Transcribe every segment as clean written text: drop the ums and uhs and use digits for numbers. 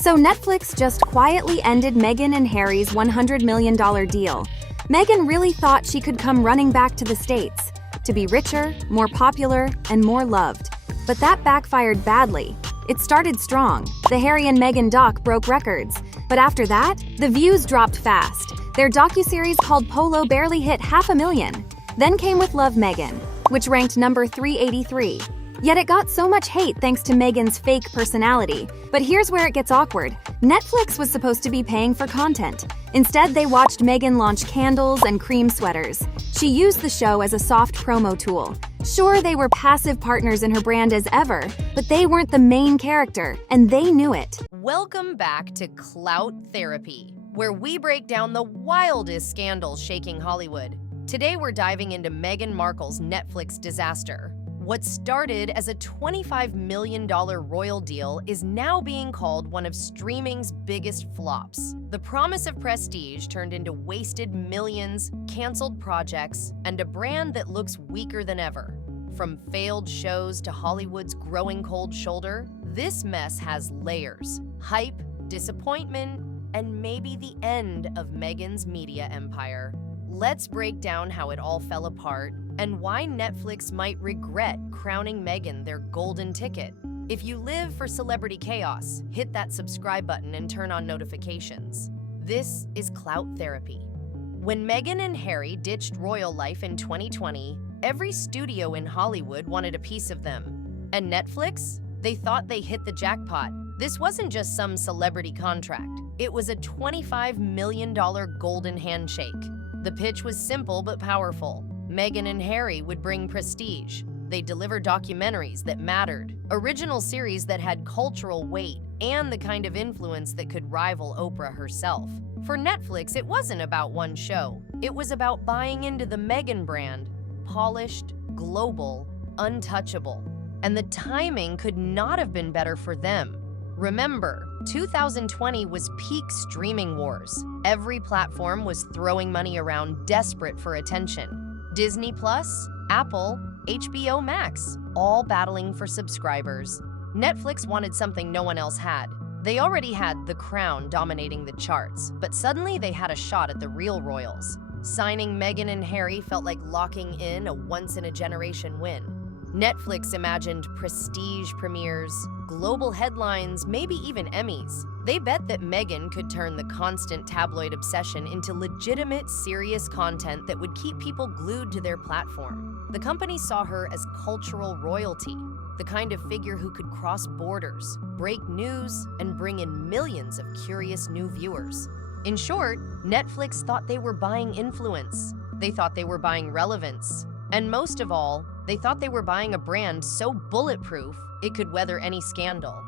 So Netflix just quietly ended Meghan and Harry's $100 million deal. Meghan really thought she could come running back to the States to be richer, more popular, and more loved. But that backfired badly. It started strong. The Harry and Meghan doc broke records. But after that, the views dropped fast. Their docuseries called Polo barely hit 500,000. Then came With Love Meghan, which ranked number 383. Yet it got so much hate thanks to Meghan's fake personality. But here's where it gets awkward. Netflix was supposed to be paying for content. Instead, they watched Meghan launch candles and cream sweaters. She used the show as a soft promo tool. Sure, they were passive partners in her brand as ever, but they weren't the main character, and they knew it. Welcome back to Clout Therapy, where we break down the wildest scandals shaking Hollywood. Today we're diving into Meghan Markle's Netflix disaster. What started as a $25 million royal deal is now being called one of streaming's biggest flops. The promise of prestige turned into wasted millions, canceled projects, and a brand that looks weaker than ever. From failed shows to Hollywood's growing cold shoulder, this mess has layers: hype, disappointment, and maybe the end of Meghan's media empire. Let's break down how it all fell apart and why Netflix might regret crowning Meghan their golden ticket. If you live for celebrity chaos, hit that subscribe button and turn on notifications. This is Clout Therapy. When Meghan and Harry ditched royal life in 2020, every studio in Hollywood wanted a piece of them. And Netflix? They thought they hit the jackpot. This wasn't just some celebrity contract. It was a $25 million golden handshake. The pitch was simple but powerful. Meghan and Harry would bring prestige. They'd deliver documentaries that mattered, original series that had cultural weight, and the kind of influence that could rival Oprah herself. For Netflix, it wasn't about one show. It was about buying into the Meghan brand, polished, global, untouchable. And the timing could not have been better for them. Remember, 2020 was peak streaming wars. Every platform was throwing money around, desperate for attention. Disney+, Apple, HBO Max, all battling for subscribers. Netflix wanted something no one else had. They already had The Crown dominating the charts, but suddenly they had a shot at the real royals. Signing Meghan and Harry felt like locking in a once-in-a-generation win. Netflix imagined prestige premieres, global headlines, maybe even Emmys. They bet that Meghan could turn the constant tabloid obsession into legitimate, serious content that would keep people glued to their platform. The company saw her as cultural royalty, the kind of figure who could cross borders, break news, and bring in millions of curious new viewers. In short, Netflix thought they were buying influence. They thought they were buying relevance. And most of all, they thought they were buying a brand so bulletproof it could weather any scandal.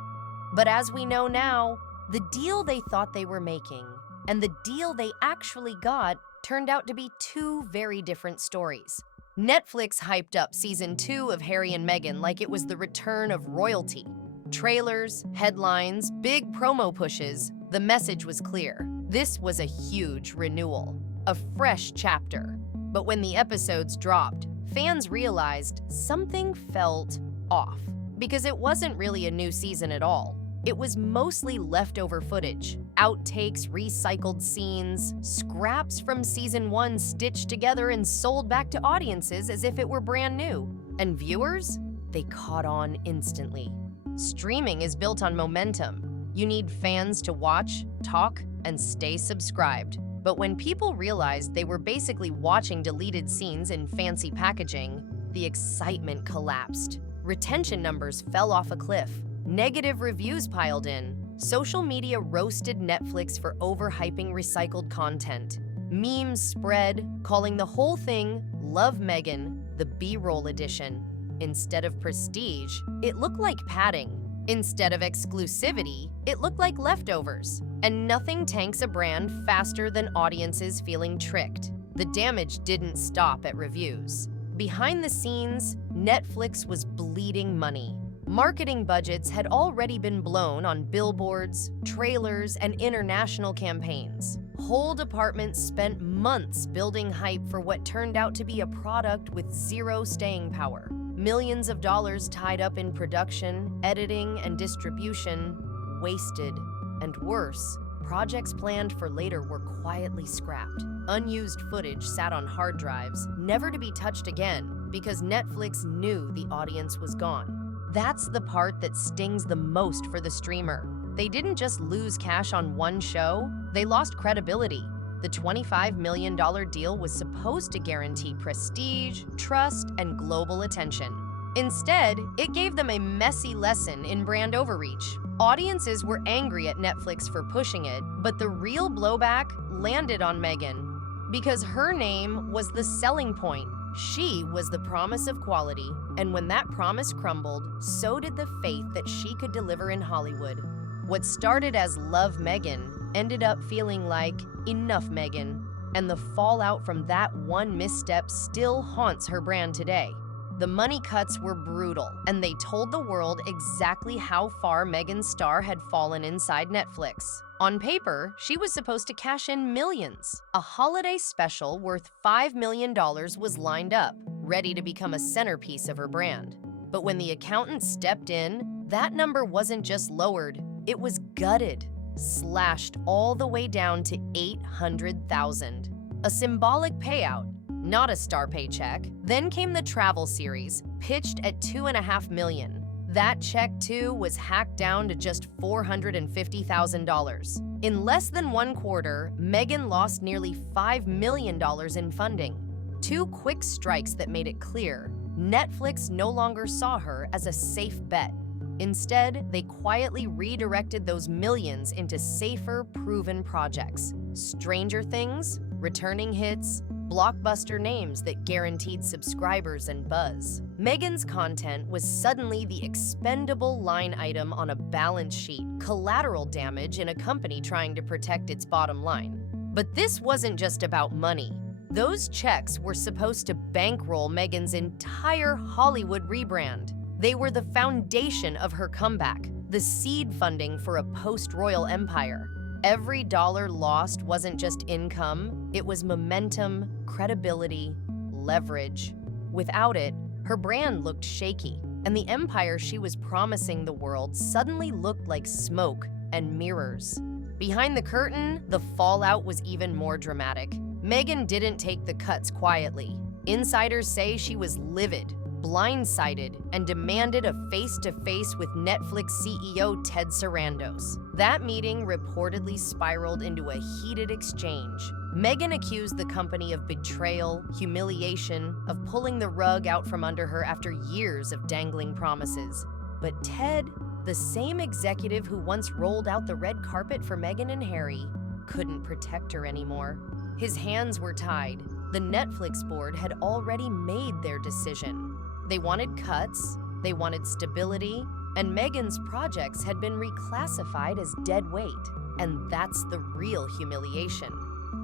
But as we know now, the deal they thought they were making and the deal they actually got turned out to be two very different stories. Netflix hyped up season 2 of Harry and Meghan like it was the return of royalty. Trailers, headlines, big promo pushes, the message was clear. This was a huge renewal, a fresh chapter. But when the episodes dropped, fans realized something felt off, because it wasn't really a new season at all. It was mostly leftover footage, outtakes, recycled scenes, scraps from season 1 stitched together and sold back to audiences as if it were brand new. And viewers? They caught on instantly. Streaming is built on momentum. You need fans to watch, talk, and stay subscribed. But when people realized they were basically watching deleted scenes in fancy packaging, the excitement collapsed. Retention numbers fell off a cliff. Negative reviews piled in. Social media roasted Netflix for overhyping recycled content. Memes spread, calling the whole thing Love Meghan, the B-roll edition. Instead of prestige, it looked like padding. Instead of exclusivity, it looked like leftovers. And nothing tanks a brand faster than audiences feeling tricked. The damage didn't stop at reviews. Behind the scenes, Netflix was bleeding money. Marketing budgets had already been blown on billboards, trailers, and international campaigns. Whole departments spent months building hype for what turned out to be a product with zero staying power. Millions of dollars tied up in production, editing, and distribution, wasted. And worse, projects planned for later were quietly scrapped. Unused footage sat on hard drives, never to be touched again, because Netflix knew the audience was gone. That's the part that stings the most for the streamer. They didn't just lose cash on one show, they lost credibility. The $25 million deal was supposed to guarantee prestige, trust, and global attention. Instead, it gave them a messy lesson in brand overreach. Audiences were angry at Netflix for pushing it, but the real blowback landed on Meghan. Because her name was the selling point. She was the promise of quality, and when that promise crumbled, so did the faith that she could deliver in Hollywood. What started as Love Meghan ended up feeling like Enough Meghan, and the fallout from that one misstep still haunts her brand today. The money cuts were brutal, and they told the world exactly how far Meghan's star had fallen inside Netflix. On paper, she was supposed to cash in millions. A holiday special worth $5 million was lined up, ready to become a centerpiece of her brand. But when the accountant stepped in, that number wasn't just lowered, it was gutted, slashed all the way down to $800,000. A symbolic payout, not a star paycheck. Then came the travel series, pitched at $2.5 million. That check, too, was hacked down to just $450,000. In less than one quarter, Meghan lost nearly $5 million in funding. Two quick strikes that made it clear Netflix no longer saw her as a safe bet. Instead, they quietly redirected those millions into safer, proven projects. Stranger Things, returning hits, blockbuster names that guaranteed subscribers and buzz. Meghan's content was suddenly the expendable line item on a balance sheet, collateral damage in a company trying to protect its bottom line. But this wasn't just about money. Those checks were supposed to bankroll Meghan's entire Hollywood rebrand. They were the foundation of her comeback, the seed funding for a post-royal empire. Every dollar lost wasn't just income, it was momentum, credibility, leverage. Without it, her brand looked shaky, and the empire she was promising the world suddenly looked like smoke and mirrors. Behind the curtain, the fallout was even more dramatic. Meghan didn't take the cuts quietly. Insiders say she was livid, blindsided, and demanded a face-to-face with Netflix CEO Ted Sarandos. That meeting reportedly spiraled into a heated exchange. Meghan accused the company of betrayal, humiliation, of pulling the rug out from under her after years of dangling promises. But Ted, the same executive who once rolled out the red carpet for Meghan and Harry, couldn't protect her anymore. His hands were tied. The Netflix board had already made their decision. They wanted cuts, they wanted stability, and Meghan's projects had been reclassified as dead weight. And that's the real humiliation.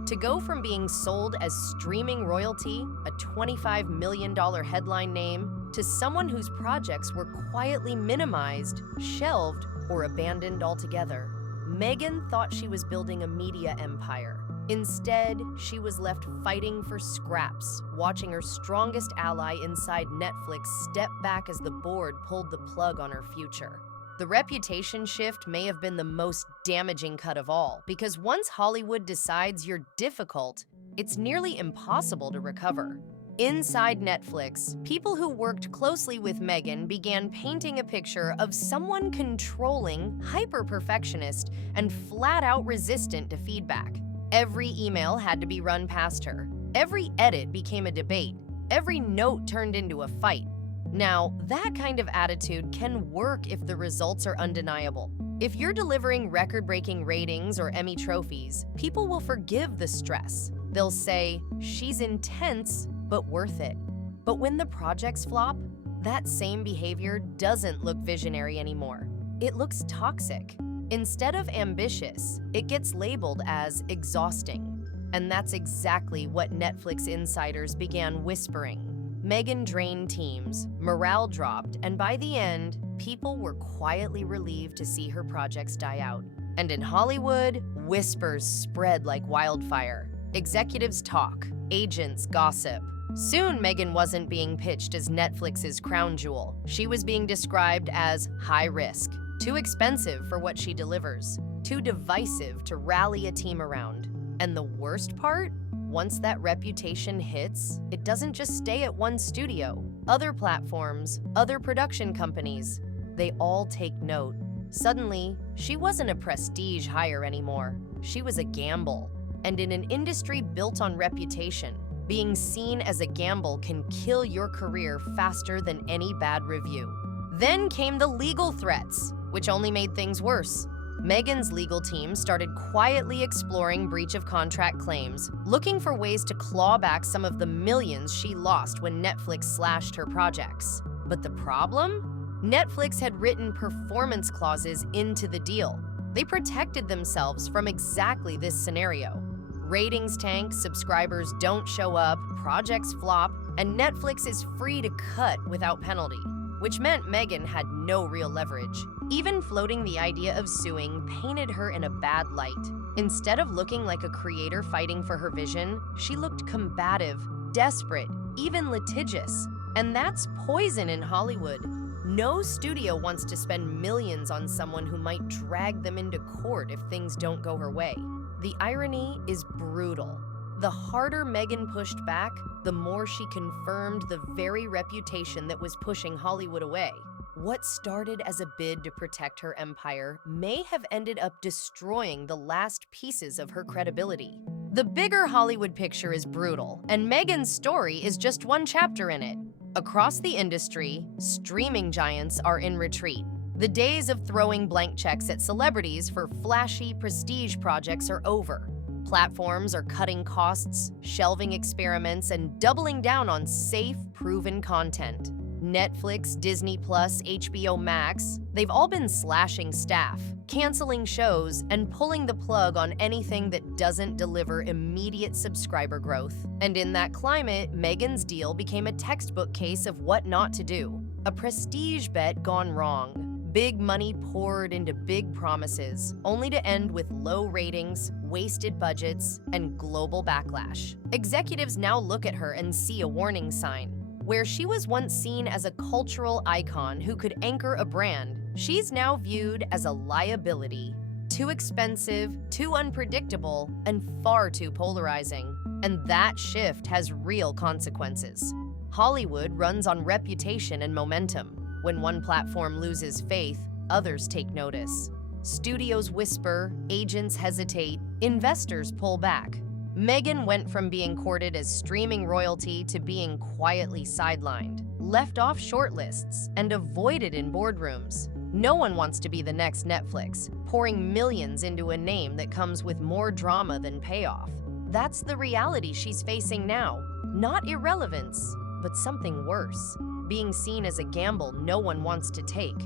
To go from being sold as streaming royalty, a $25 million headline name, to someone whose projects were quietly minimized, shelved, or abandoned altogether. Meghan thought she was building a media empire. Instead, she was left fighting for scraps, watching her strongest ally inside Netflix step back as the board pulled the plug on her future. The reputation shift may have been the most damaging cut of all, because once Hollywood decides you're difficult, it's nearly impossible to recover. Inside Netflix, people who worked closely with Meghan began painting a picture of someone controlling, hyper-perfectionist, and flat-out resistant to feedback. Every email had to be run past her. Every edit became a debate. Every note turned into a fight. Now, that kind of attitude can work if the results are undeniable. If you're delivering record-breaking ratings or Emmy trophies, people will forgive the stress. They'll say, "She's intense, but worth it." But when the projects flop, that same behavior doesn't look visionary anymore. It looks toxic. Instead of ambitious, it gets labeled as exhausting. And that's exactly what Netflix insiders began whispering. Meghan drained teams, morale dropped, and by the end, people were quietly relieved to see her projects die out. And in Hollywood, whispers spread like wildfire. Executives talk, agents gossip. Soon, Meghan wasn't being pitched as Netflix's crown jewel. She was being described as high risk, too expensive for what she delivers, too divisive to rally a team around. And the worst part? Once that reputation hits, it doesn't just stay at one studio. Other platforms, other production companies, they all take note. Suddenly, she wasn't a prestige hire anymore. She was a gamble. And in an industry built on reputation, being seen as a gamble can kill your career faster than any bad review. Then came the legal threats, which only made things worse. Meghan's legal team started quietly exploring breach of contract claims, looking for ways to claw back some of the millions she lost when Netflix slashed her projects. But the problem? Netflix had written performance clauses into the deal. They protected themselves from exactly this scenario. Ratings tank, subscribers don't show up, projects flop, and Netflix is free to cut without penalty, which meant Meghan had no real leverage. Even floating the idea of suing painted her in a bad light. Instead of looking like a creator fighting for her vision, she looked combative, desperate, even litigious. And that's poison in Hollywood. No studio wants to spend millions on someone who might drag them into court if things don't go her way. The irony is brutal. The harder Meghan pushed back, the more she confirmed the very reputation that was pushing Hollywood away. What started as a bid to protect her empire may have ended up destroying the last pieces of her credibility. The bigger Hollywood picture is brutal, and Meghan's story is just one chapter in it. Across the industry, streaming giants are in retreat. The days of throwing blank checks at celebrities for flashy prestige projects are over. Platforms are cutting costs, shelving experiments, and doubling down on safe, proven content. Netflix, Disney+, HBO Max, they've all been slashing staff, canceling shows, and pulling the plug on anything that doesn't deliver immediate subscriber growth. And in that climate, Meghan's deal became a textbook case of what not to do. A prestige bet gone wrong. Big money poured into big promises, only to end with low ratings, wasted budgets, and global backlash. Executives now look at her and see a warning sign. Where she was once seen as a cultural icon who could anchor a brand, she's now viewed as a liability. Too expensive, too unpredictable, and far too polarizing. And that shift has real consequences. Hollywood runs on reputation and momentum. When one platform loses faith, others take notice. Studios whisper, agents hesitate, investors pull back. Meghan went from being courted as streaming royalty to being quietly sidelined, left off shortlists, and avoided in boardrooms. No one wants to be the next Netflix, pouring millions into a name that comes with more drama than payoff. That's the reality she's facing now. Not irrelevance, but something worse. Being seen as a gamble no one wants to take.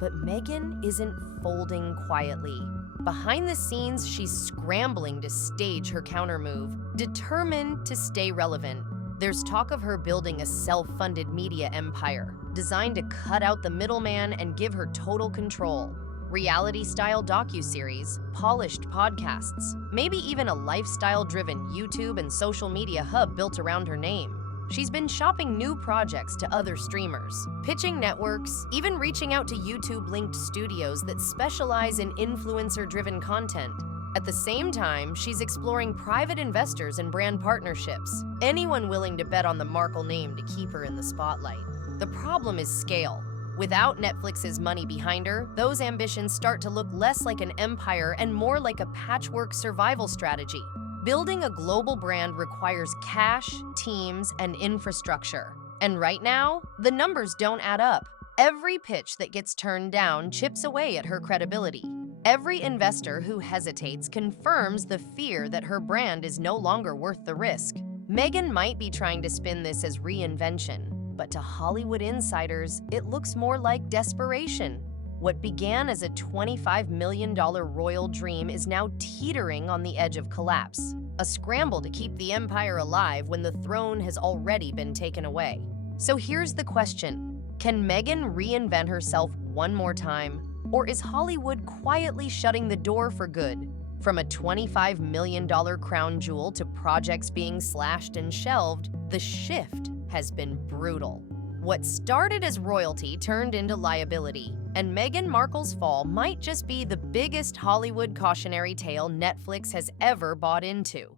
But Meghan isn't folding quietly. Behind the scenes, she's scrambling to stage her countermove, determined to stay relevant. There's talk of her building a self-funded media empire, designed to cut out the middleman and give her total control. Reality-style docuseries, polished podcasts, maybe even a lifestyle-driven YouTube and social media hub built around her name. She's been shopping new projects to other streamers, pitching networks, even reaching out to YouTube-linked studios that specialize in influencer-driven content. At the same time, she's exploring private investors and brand partnerships, anyone willing to bet on the Markle name to keep her in the spotlight. The problem is scale. Without Netflix's money behind her, those ambitions start to look less like an empire and more like a patchwork survival strategy. Building a global brand requires cash, teams, and infrastructure. And right now, the numbers don't add up. Every pitch that gets turned down chips away at her credibility. Every investor who hesitates confirms the fear that her brand is no longer worth the risk. Meghan might be trying to spin this as reinvention, but to Hollywood insiders, it looks more like desperation. What began as a $25 million royal dream is now teetering on the edge of collapse. A scramble to keep the empire alive when the throne has already been taken away. So here's the question. Can Meghan reinvent herself one more time? Or is Hollywood quietly shutting the door for good? From a $25 million crown jewel to projects being slashed and shelved, the shift has been brutal. What started as royalty turned into liability. And Meghan Markle's fall might just be the biggest Hollywood cautionary tale Netflix has ever bought into.